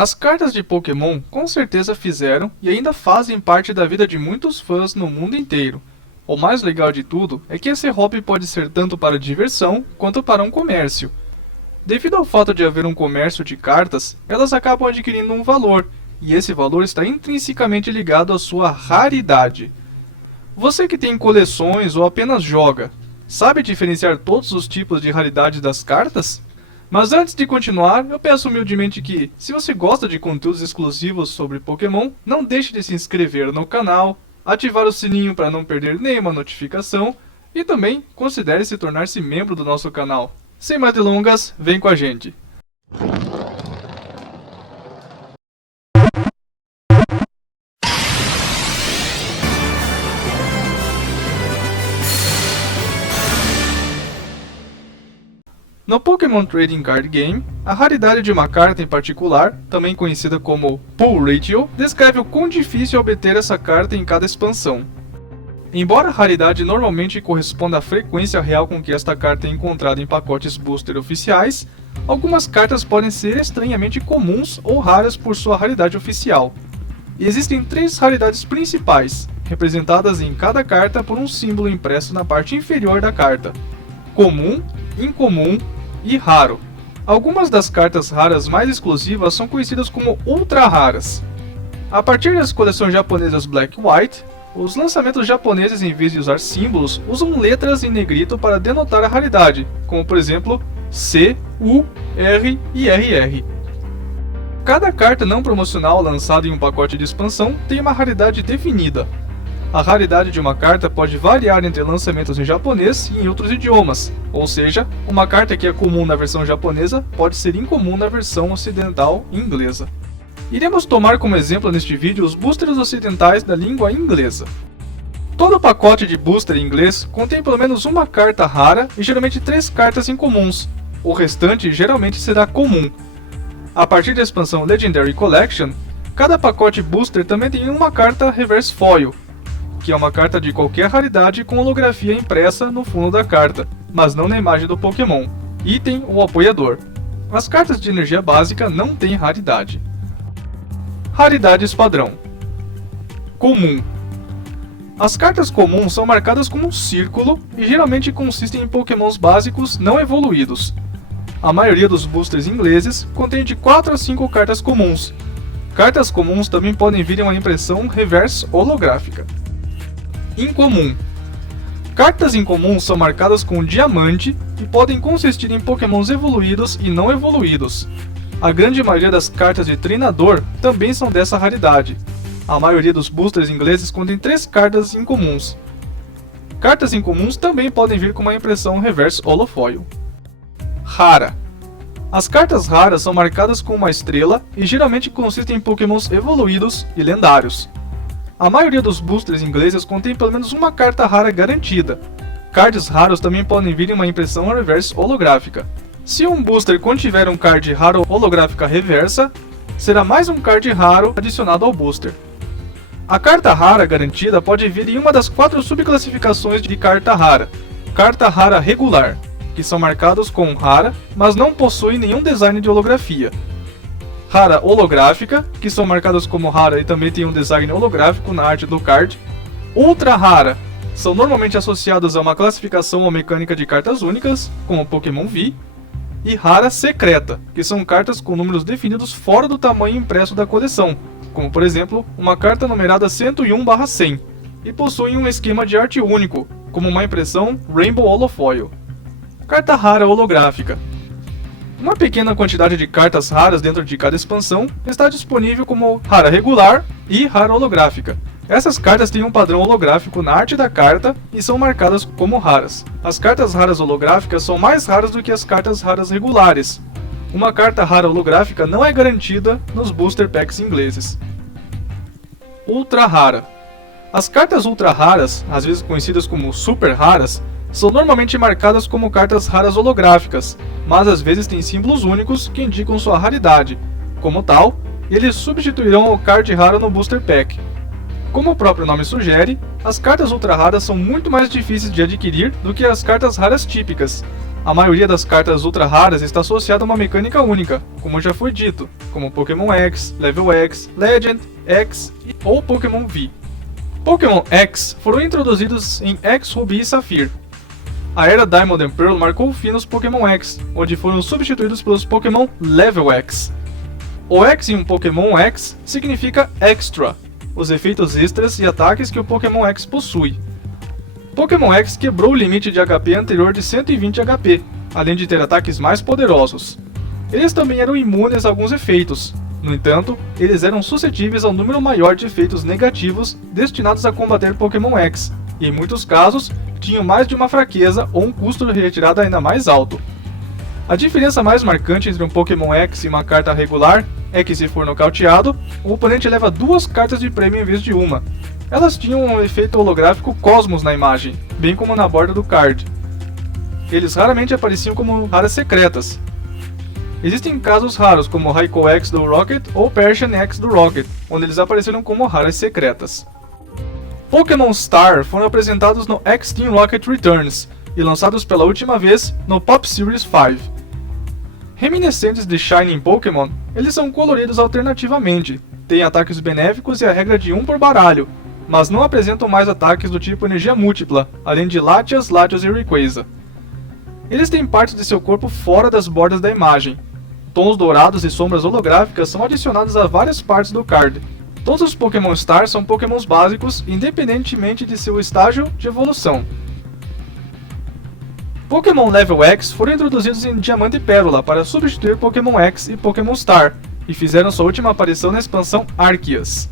As cartas de Pokémon com certeza fizeram e ainda fazem parte da vida de muitos fãs no mundo inteiro. O mais legal de tudo é que esse hobby pode ser tanto para diversão quanto para um comércio. Devido ao fato de haver um comércio de cartas, elas acabam adquirindo um valor, e esse valor está intrinsecamente ligado à sua raridade. Você que tem coleções ou apenas joga, sabe diferenciar todos os tipos de raridade das cartas? Mas antes de continuar, eu peço humildemente que, se você gosta de conteúdos exclusivos sobre Pokémon, não deixe de se inscrever no canal, ativar o sininho para não perder nenhuma notificação e também considere se tornar-se membro do nosso canal. Sem mais delongas, vem com a gente! No Pokémon Trading Card Game, a raridade de uma carta em particular, também conhecida como Pull Ratio, descreve o quão difícil é obter essa carta em cada expansão. Embora a raridade normalmente corresponda à frequência real com que esta carta é encontrada em pacotes booster oficiais, algumas cartas podem ser estranhamente comuns ou raras por sua raridade oficial. E existem três raridades principais, representadas em cada carta por um símbolo impresso na parte inferior da carta: comum, incomum e raro. Algumas das cartas raras mais exclusivas são conhecidas como ultra raras. A partir das coleções japonesas Black e White, os lançamentos japoneses, em vez de usar símbolos, usam letras em negrito para denotar a raridade, como por exemplo C, U, R e RR. Cada carta não promocional lançada em um pacote de expansão tem uma raridade definida. A raridade de uma carta pode variar entre lançamentos em japonês e em outros idiomas, ou seja, uma carta que é comum na versão japonesa pode ser incomum na versão ocidental inglesa. Iremos tomar como exemplo neste vídeo os boosters ocidentais da língua inglesa. Todo pacote de booster em inglês contém pelo menos uma carta rara e geralmente 3 cartas incomuns, o restante geralmente será comum. A partir da expansão Legendary Collection, cada pacote booster também tem uma carta Reverse Foil, que é uma carta de qualquer raridade com holografia impressa no fundo da carta, mas não na imagem do Pokémon, item ou apoiador. As cartas de energia básica não têm raridade. Raridades padrão. Comum. As cartas comuns são marcadas como um círculo e geralmente consistem em Pokémons básicos não evoluídos. A maioria dos boosters ingleses contém de 4 a 5 cartas comuns. Cartas comuns também podem vir em uma impressão reverse holográfica. Incomum. Cartas incomuns são marcadas com diamante e podem consistir em Pokémons evoluídos e não evoluídos. A grande maioria das cartas de treinador também são dessa raridade. A maioria dos boosters ingleses contém 3 cartas incomuns. Cartas incomuns também podem vir com uma impressão reverse holofoil. Rara. As cartas raras são marcadas com uma estrela e geralmente consistem em Pokémons evoluídos e lendários. A maioria dos boosters ingleses contém pelo menos uma carta rara garantida. Cards raros também podem vir em uma impressão reverse holográfica. Se um booster contiver um card raro holográfica reversa, será mais um card raro adicionado ao booster. A carta rara garantida pode vir em uma das 4 subclassificações de carta rara. Carta rara regular, que são marcados com rara, mas não possuem nenhum design de holografia. Rara holográfica, que são marcadas como rara e também tem um design holográfico na arte do card. Ultra rara, são normalmente associadas a uma classificação ou mecânica de cartas únicas, como Pokémon V. E rara secreta, que são cartas com números definidos fora do tamanho impresso da coleção, como por exemplo, uma carta numerada 101/100, e possuem um esquema de arte único, como uma impressão Rainbow Holofoil. Carta rara holográfica. Uma pequena quantidade de cartas raras dentro de cada expansão está disponível como rara regular e rara holográfica. Essas cartas têm um padrão holográfico na arte da carta e são marcadas como raras. As cartas raras holográficas são mais raras do que as cartas raras regulares. Uma carta rara holográfica não é garantida nos booster packs ingleses. Ultra rara. As cartas ultra raras, às vezes conhecidas como super raras, são normalmente marcadas como cartas raras holográficas, mas às vezes têm símbolos únicos que indicam sua raridade. Como tal, eles substituirão o card raro no Booster Pack. Como o próprio nome sugere, as cartas ultra raras são muito mais difíceis de adquirir do que as cartas raras típicas, A maioria das cartas ultra raras está associada a uma mecânica única, como já foi dito, como Pokémon X, Level X, Legend, X ou Pokémon V. Pokémon X foram introduzidos em X, Ruby e Saphir. A era Diamond and Pearl marcou o fim dos Pokémon X, onde foram substituídos pelos Pokémon Level X. O X em um Pokémon X significa Extra, os efeitos extras e ataques que o Pokémon X possui. Pokémon X quebrou o limite de HP anterior de 120 HP, além de ter ataques mais poderosos. Eles também eram imunes a alguns efeitos. No entanto, eles eram suscetíveis a um número maior de efeitos negativos destinados a combater Pokémon X, e em muitos casos, tinham mais de uma fraqueza ou um custo de retirada ainda mais alto. A diferença mais marcante entre um Pokémon X e uma carta regular é que, se for nocauteado, o oponente leva 2 cartas de prêmio em vez de uma. Elas tinham um efeito holográfico Cosmos na imagem, bem como na borda do card. Eles raramente apareciam como raras secretas. Existem casos raros como Raikou X do Rocket ou Persian X do Rocket, onde eles apareceram como raras secretas. Pokémon Star foram apresentados no X-Team Rocket Returns e lançados pela última vez no Pop Series 5. Reminiscentes de Shining Pokémon, eles são coloridos alternativamente, têm ataques benéficos e a regra de 1 por baralho, mas não apresentam mais ataques do tipo energia múltipla, além de Latias, Latios e Rayquaza. Eles têm partes de seu corpo fora das bordas da imagem. Tons dourados e sombras holográficas são adicionados a várias partes do card. Todos os Pokémon Star são Pokémons básicos, independentemente de seu estágio de evolução. Pokémon Level X foram introduzidos em Diamante e Pérola para substituir Pokémon X e Pokémon Star, e fizeram sua última aparição na expansão Arceus.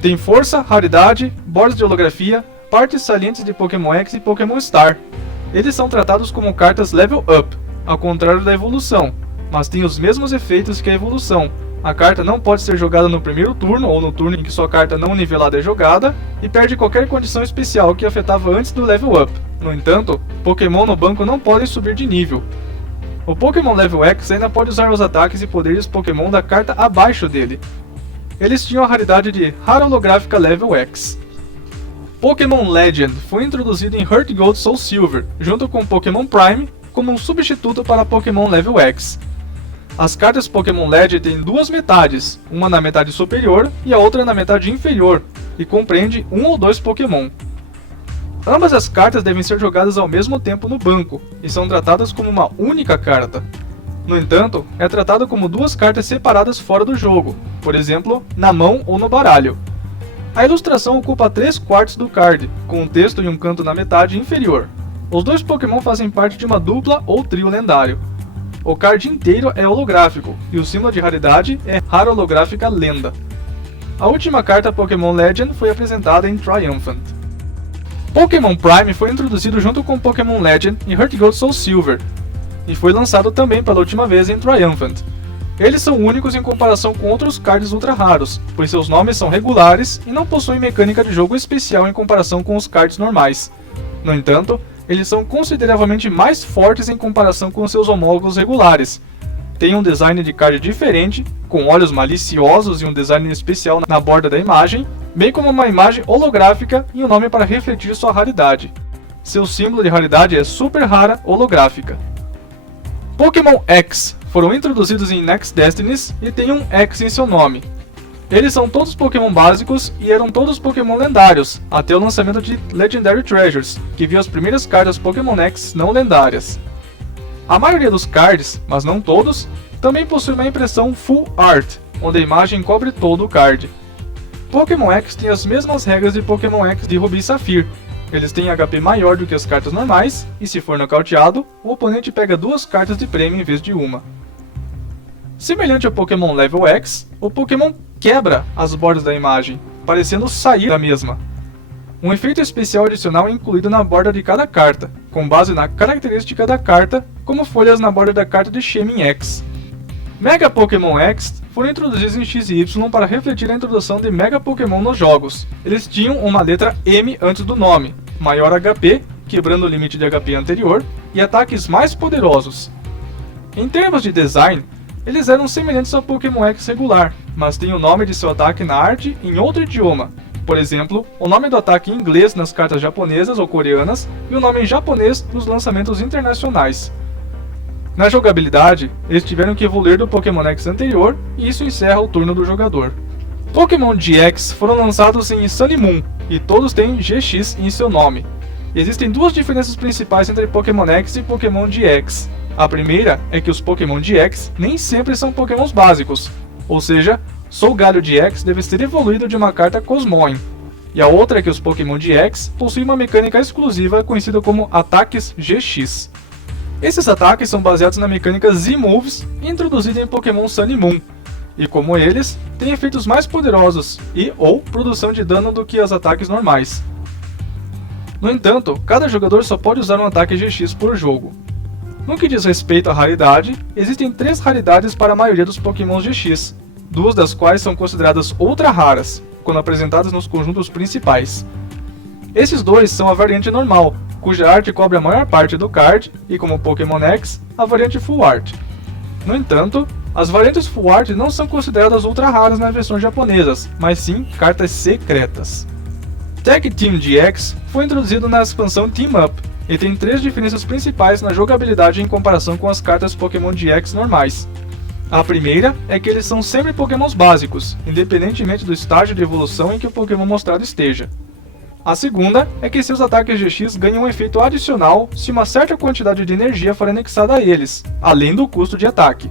Tem força, raridade, bordas de holografia, partes salientes de Pokémon X e Pokémon Star. Eles são tratados como cartas Level Up, ao contrário da evolução, mas têm os mesmos efeitos que a evolução. A carta não pode ser jogada no primeiro turno ou no turno em que sua carta não nivelada é jogada, e perde qualquer condição especial que afetava antes do Level Up. No entanto, Pokémon no banco não podem subir de nível. O Pokémon Level X ainda pode usar os ataques e poderes Pokémon da carta abaixo dele. Eles tinham a raridade de Rara Holográfica Level X. Pokémon Legend foi introduzido em Heart Gold Soul Silver, junto com Pokémon Prime, como um substituto para Pokémon Level X. As cartas Pokémon Legend têm 2 metades, uma na metade superior e a outra na metade inferior, e compreende 1 ou 2 Pokémon. Ambas as cartas devem ser jogadas ao mesmo tempo no banco, e são tratadas como uma única carta. No entanto, é tratado como 2 cartas separadas fora do jogo, por exemplo, na mão ou no baralho. A ilustração ocupa 3/4 do card, com um texto em um canto na metade inferior. Os 2 Pokémon fazem parte de uma dupla ou trio lendário. O card inteiro é holográfico, e o símbolo de raridade é Rara Holográfica Lenda. A última carta Pokémon Legend foi apresentada em Triumphant. Pokémon Prime foi introduzido junto com Pokémon Legend em Heart Gold Soul Silver, e foi lançado também pela última vez em Triumphant. Eles são únicos em comparação com outros cards ultra raros, pois seus nomes são regulares e não possuem mecânica de jogo especial em comparação com os cards normais. No entanto, eles são consideravelmente mais fortes em comparação com seus homólogos regulares. Tem um design de card diferente, com olhos maliciosos e um design especial na borda da imagem, bem como uma imagem holográfica e um nome para refletir sua raridade. Seu símbolo de raridade é Super Rara Holográfica. Pokémon X foram introduzidos em Next Destinies e têm um X em seu nome. Eles são todos Pokémon básicos e eram todos Pokémon lendários, até o lançamento de Legendary Treasures, que viu as primeiras cartas Pokémon X não lendárias. A maioria dos cards, mas não todos, também possui uma impressão Full Art, onde a imagem cobre todo o card. Pokémon X tem as mesmas regras de Pokémon X de Ruby e Saphir. Eles têm HP maior do que as cartas normais, e se for nocauteado, o oponente pega 2 cartas de prêmio em vez de uma. Semelhante ao Pokémon Level X, o Pokémon quebra as bordas da imagem, parecendo sair da mesma. Um efeito especial adicional é incluído na borda de cada carta, com base na característica da carta, como folhas na borda da carta de Shaman X. Mega Pokémon X foram introduzidos em X e Y para refletir a introdução de Mega Pokémon nos jogos. Eles tinham uma letra M antes do nome, maior HP, quebrando o limite de HP anterior, e ataques mais poderosos. Em termos de design, eles eram semelhantes ao Pokémon X regular, mas têm o nome de seu ataque na arte em outro idioma, Por exemplo, o nome do ataque em inglês nas cartas japonesas ou coreanas e o nome em japonês nos lançamentos internacionais. Na jogabilidade, eles tiveram que evoluir do Pokémon X anterior e isso encerra o turno do jogador. Pokémon GX foram lançados em Sun e Moon e todos têm GX em seu nome. Existem duas diferenças principais entre Pokémon X e Pokémon GX. A primeira é que os Pokémon GX nem sempre são Pokémons básicos, ou seja, Solgaleo GX deve ser evoluído de uma carta Cosmoem. E a outra é que os Pokémon GX possuem uma mecânica exclusiva conhecida como ataques GX. Esses ataques são baseados na mecânica Z-Moves introduzida em Pokémon Sun e Moon, e como eles, têm efeitos mais poderosos e ou produção de dano do que os ataques normais. No entanto, cada jogador só pode usar um ataque GX por jogo. No que diz respeito à raridade, existem 3 raridades para a maioria dos Pokémon GX, 2 das quais são consideradas ultra raras, quando apresentadas nos conjuntos principais. Esses 2 são a variante normal, cuja arte cobre a maior parte do card, e como Pokémon X, a variante Full Art. No entanto, as variantes Full Art não são consideradas ultra raras nas versões japonesas, mas sim cartas secretas. Tag Team GX foi introduzido na expansão Team Up, e tem 3 diferenças principais na jogabilidade em comparação com as cartas Pokémon GX normais. A primeira é que eles são sempre Pokémons básicos, independentemente do estágio de evolução em que o Pokémon mostrado esteja. A segunda é que seus ataques GX ganham um efeito adicional se uma certa quantidade de energia for anexada a eles, além do custo de ataque.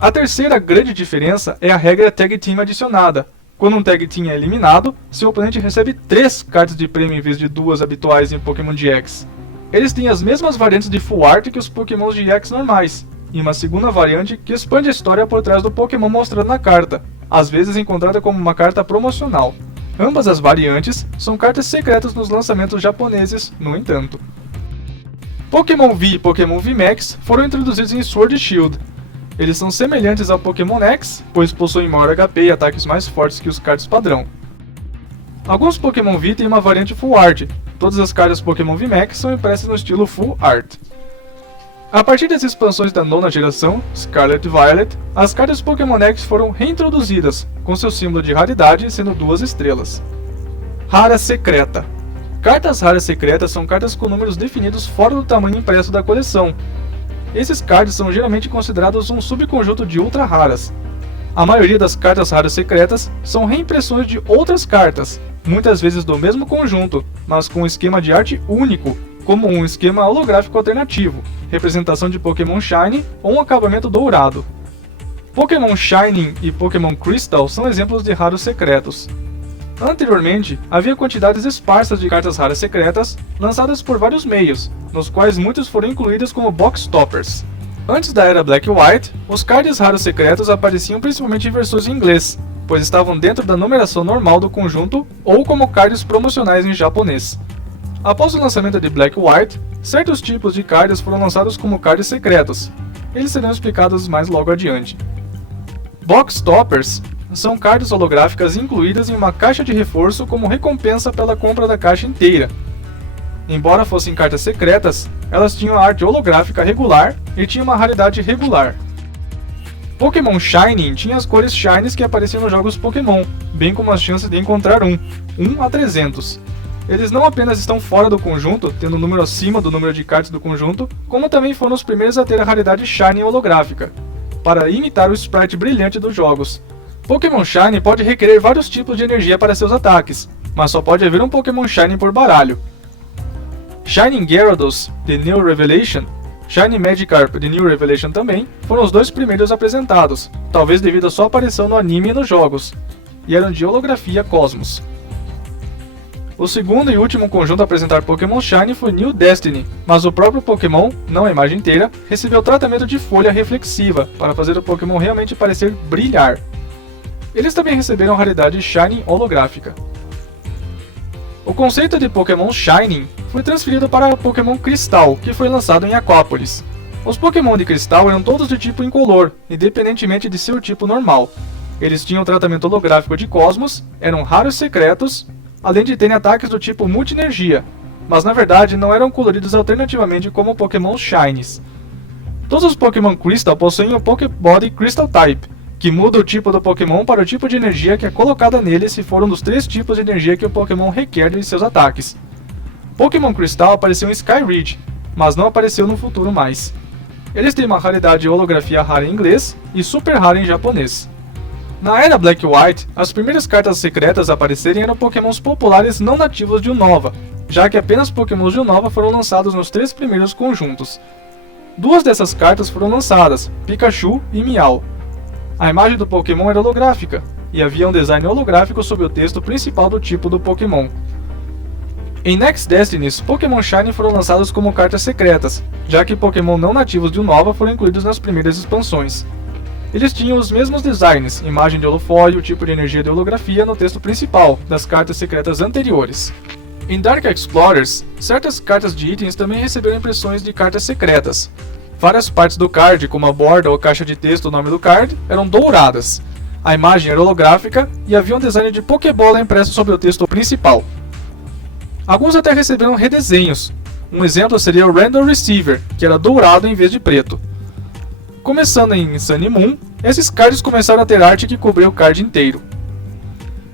A terceira grande diferença é a regra Tag Team adicionada. Quando um Tag Team é eliminado, seu oponente recebe 3 cartas de prêmio em vez de 2 habituais em Pokémon GX. Eles têm as mesmas variantes de Full Art que os Pokémon GX normais, e uma segunda variante que expande a história por trás do Pokémon mostrado na carta, às vezes encontrada como uma carta promocional. Ambas as variantes são cartas secretas nos lançamentos japoneses, no entanto. Pokémon V e Pokémon VMAX foram introduzidos em Sword e Shield. Eles são semelhantes ao Pokémon X, pois possuem maior HP e ataques mais fortes que os cards padrão. Alguns Pokémon V têm uma variante Full Art, todas as cartas Pokémon VMAX são impressas no estilo Full Art. A partir das expansões da 9ª geração, Scarlet e Violet, as cartas Pokémon X foram reintroduzidas, com seu símbolo de raridade sendo 2 estrelas. Rara Secreta. Cartas raras secretas são cartas com números definidos fora do tamanho impresso da coleção. Esses cards são geralmente considerados um subconjunto de ultra raras. A maioria das cartas raras secretas são reimpressões de outras cartas, muitas vezes do mesmo conjunto, mas com um esquema de arte único, como um esquema holográfico alternativo, representação de Pokémon Shiny ou um acabamento dourado. Pokémon Shining e Pokémon Crystal são exemplos de raros secretos. Anteriormente, havia quantidades esparsas de cartas raras secretas lançadas por vários meios, nos quais muitos foram incluídos como box toppers. Antes da era Black e White, os cards raros secretos apareciam principalmente em versões em inglês, pois estavam dentro da numeração normal do conjunto ou como cards promocionais em japonês. Após o lançamento de Black e White, certos tipos de cards foram lançados como cards secretos. Eles serão explicados mais logo adiante. Box toppers são cards holográficas incluídas em uma caixa de reforço como recompensa pela compra da caixa inteira. Embora fossem cartas secretas, elas tinham a arte holográfica regular e tinham uma raridade regular. Pokémon Shining tinha as cores Shinies que apareciam nos jogos Pokémon, bem como as chances de encontrar 1 a 300. Eles não apenas estão fora do conjunto, tendo um número acima do número de cartas do conjunto, como também foram os primeiros a ter a raridade Shiny holográfica, para imitar o sprite brilhante dos jogos. Pokémon Shiny pode requerer vários tipos de energia para seus ataques, mas só pode haver um Pokémon Shiny por baralho. Shining Gyarados, de New Revelation, Shiny Magikarp, de New Revelation também, foram os 2 primeiros apresentados, talvez devido à sua aparição no anime e nos jogos, e eram de holografia Cosmos. O segundo e último conjunto a apresentar Pokémon Shiny foi New Destiny, mas o próprio Pokémon, não a imagem inteira, recebeu tratamento de folha reflexiva, para fazer o Pokémon realmente parecer brilhar. Eles também receberam a raridade Shining holográfica. O conceito de Pokémon Shining foi transferido para Pokémon Cristal, que foi lançado em Aquápolis. Os Pokémon de Cristal eram todos de tipo incolor, independentemente de seu tipo normal. Eles tinham tratamento holográfico de Cosmos, eram raros secretos, além de terem ataques do tipo multi-energia, mas na verdade não eram coloridos alternativamente como Pokémon Shinies. Todos os Pokémon Crystal possuem o Pokébody Crystal Type, que muda o tipo do Pokémon para o tipo de energia que é colocada nele se for um dos 3 tipos de energia que o Pokémon requer de seus ataques. Pokémon Crystal apareceu em Sky Ridge, mas não apareceu no futuro mais. Eles têm uma raridade holografia rara em inglês e super rara em japonês. Na era Black e White, as primeiras cartas secretas a aparecerem eram Pokémons populares não nativos de Unova, já que apenas Pokémons de Unova foram lançados nos 3 primeiros conjuntos. 2 dessas cartas foram lançadas, Pikachu e Meow. A imagem do Pokémon era holográfica, e havia um design holográfico sobre o texto principal do tipo do Pokémon. Em Next Destinies, Pokémon Shiny foram lançados como cartas secretas, já que Pokémon não nativos de Unova foram incluídos nas primeiras expansões. Eles tinham os mesmos designs, imagem de holofoil, tipo de energia de holografia no texto principal das cartas secretas anteriores. Em Dark Explorers, certas cartas de itens também receberam impressões de cartas secretas. Várias partes do card, como a borda ou caixa de texto o nome do card, eram douradas. A imagem era holográfica e havia um design de Pokébola impresso sobre o texto principal. Alguns até receberam redesenhos. Um exemplo seria o Random Receiver, que era dourado em vez de preto. Começando em Sun e Moon, esses cards começaram a ter arte que cobria o card inteiro.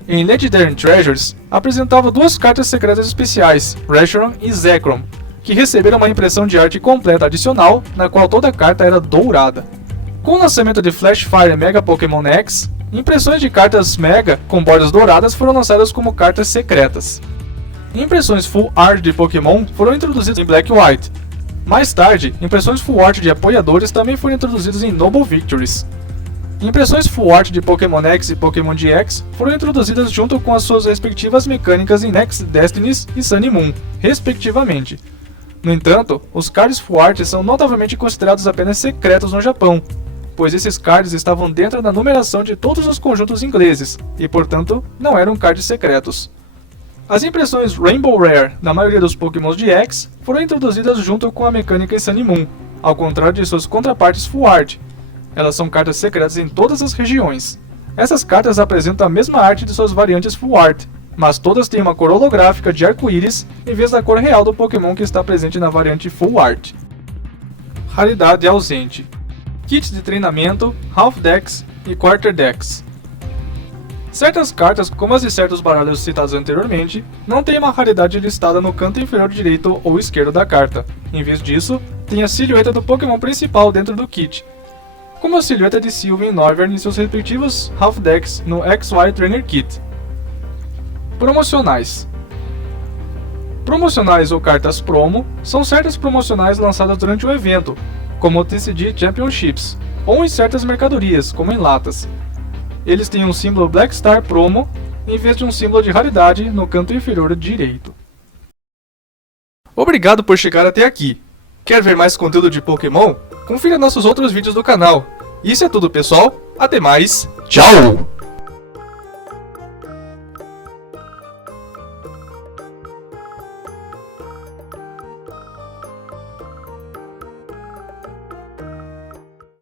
Em Legendary Treasures, apresentava 2 cartas secretas especiais, Reshiram e Zekrom, que receberam uma impressão de arte completa adicional, na qual toda a carta era dourada. Com o lançamento de Flash Fire Mega Pokémon X, impressões de cartas Mega com bordas douradas foram lançadas como cartas secretas. Impressões Full Art de Pokémon foram introduzidas em Black e White. Mais tarde, impressões Full Art de apoiadores também foram introduzidas em Noble Victories. Impressões Full Art de Pokémon X e Pokémon GX foram introduzidas junto com as suas respectivas mecânicas em Next Destinies e Sun e Moon, respectivamente. No entanto, os cards Full Art são notavelmente considerados apenas secretos no Japão, pois esses cards estavam dentro da numeração de todos os conjuntos ingleses, e portanto não eram cards secretos. As impressões Rainbow Rare da maioria dos Pokémons de X foram introduzidas junto com a mecânica em Sun e Moon, ao contrário de suas contrapartes Full Art. Elas são cartas secretas em todas as regiões. Essas cartas apresentam a mesma arte de suas variantes Full Art, mas todas têm uma cor holográfica de arco-íris em vez da cor real do Pokémon que está presente na variante Full Art. Raridade ausente. Kits de treinamento, Half Decks e Quarter Decks. Certas cartas, como as de certos baralhos citados anteriormente, não têm uma raridade listada no canto inferior direito ou esquerdo da carta. Em vez disso, tem a silhueta do Pokémon principal dentro do kit, como a silhueta de Sylveon e Noivern em seus respectivos Half Decks no XY Trainer Kit. Promocionais. Promocionais ou cartas promo são certas promocionais lançadas durante o evento, como o TCG Championships, ou em certas mercadorias, como em latas. Eles têm um símbolo Black Star Promo, em vez de um símbolo de raridade no canto inferior direito. Obrigado por chegar até aqui. Quer ver mais conteúdo de Pokémon? Confira nossos outros vídeos do canal. Isso é tudo, pessoal. Até mais. Tchau!